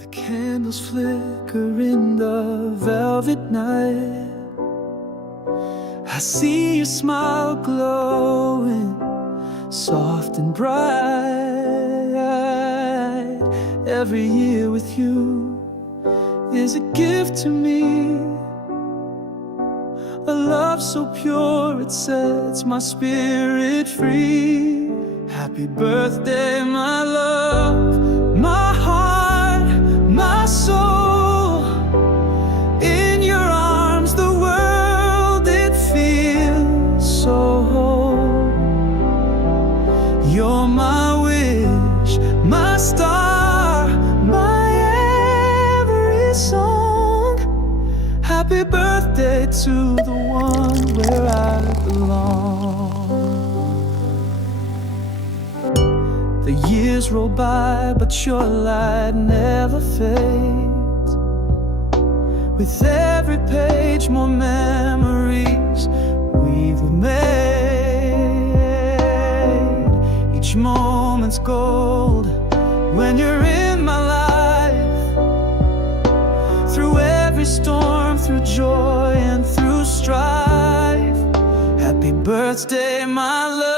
The candles flicker in the velvet night. I see your smile glowing, soft and bright. Every year with you is a gift to me, a love so pure it sets my spirit free. Happy birthday, my love, my heart, my soul. In your arms the world, it feels so whole. You're my wish, my star, my every song. Happy birthday to the one where I belong. The years roll by, but your light never fades. With every page, more memories we've made. Each moment's gold when you're in my life. Through every storm, through joy and through strife. Happy birthday, my love.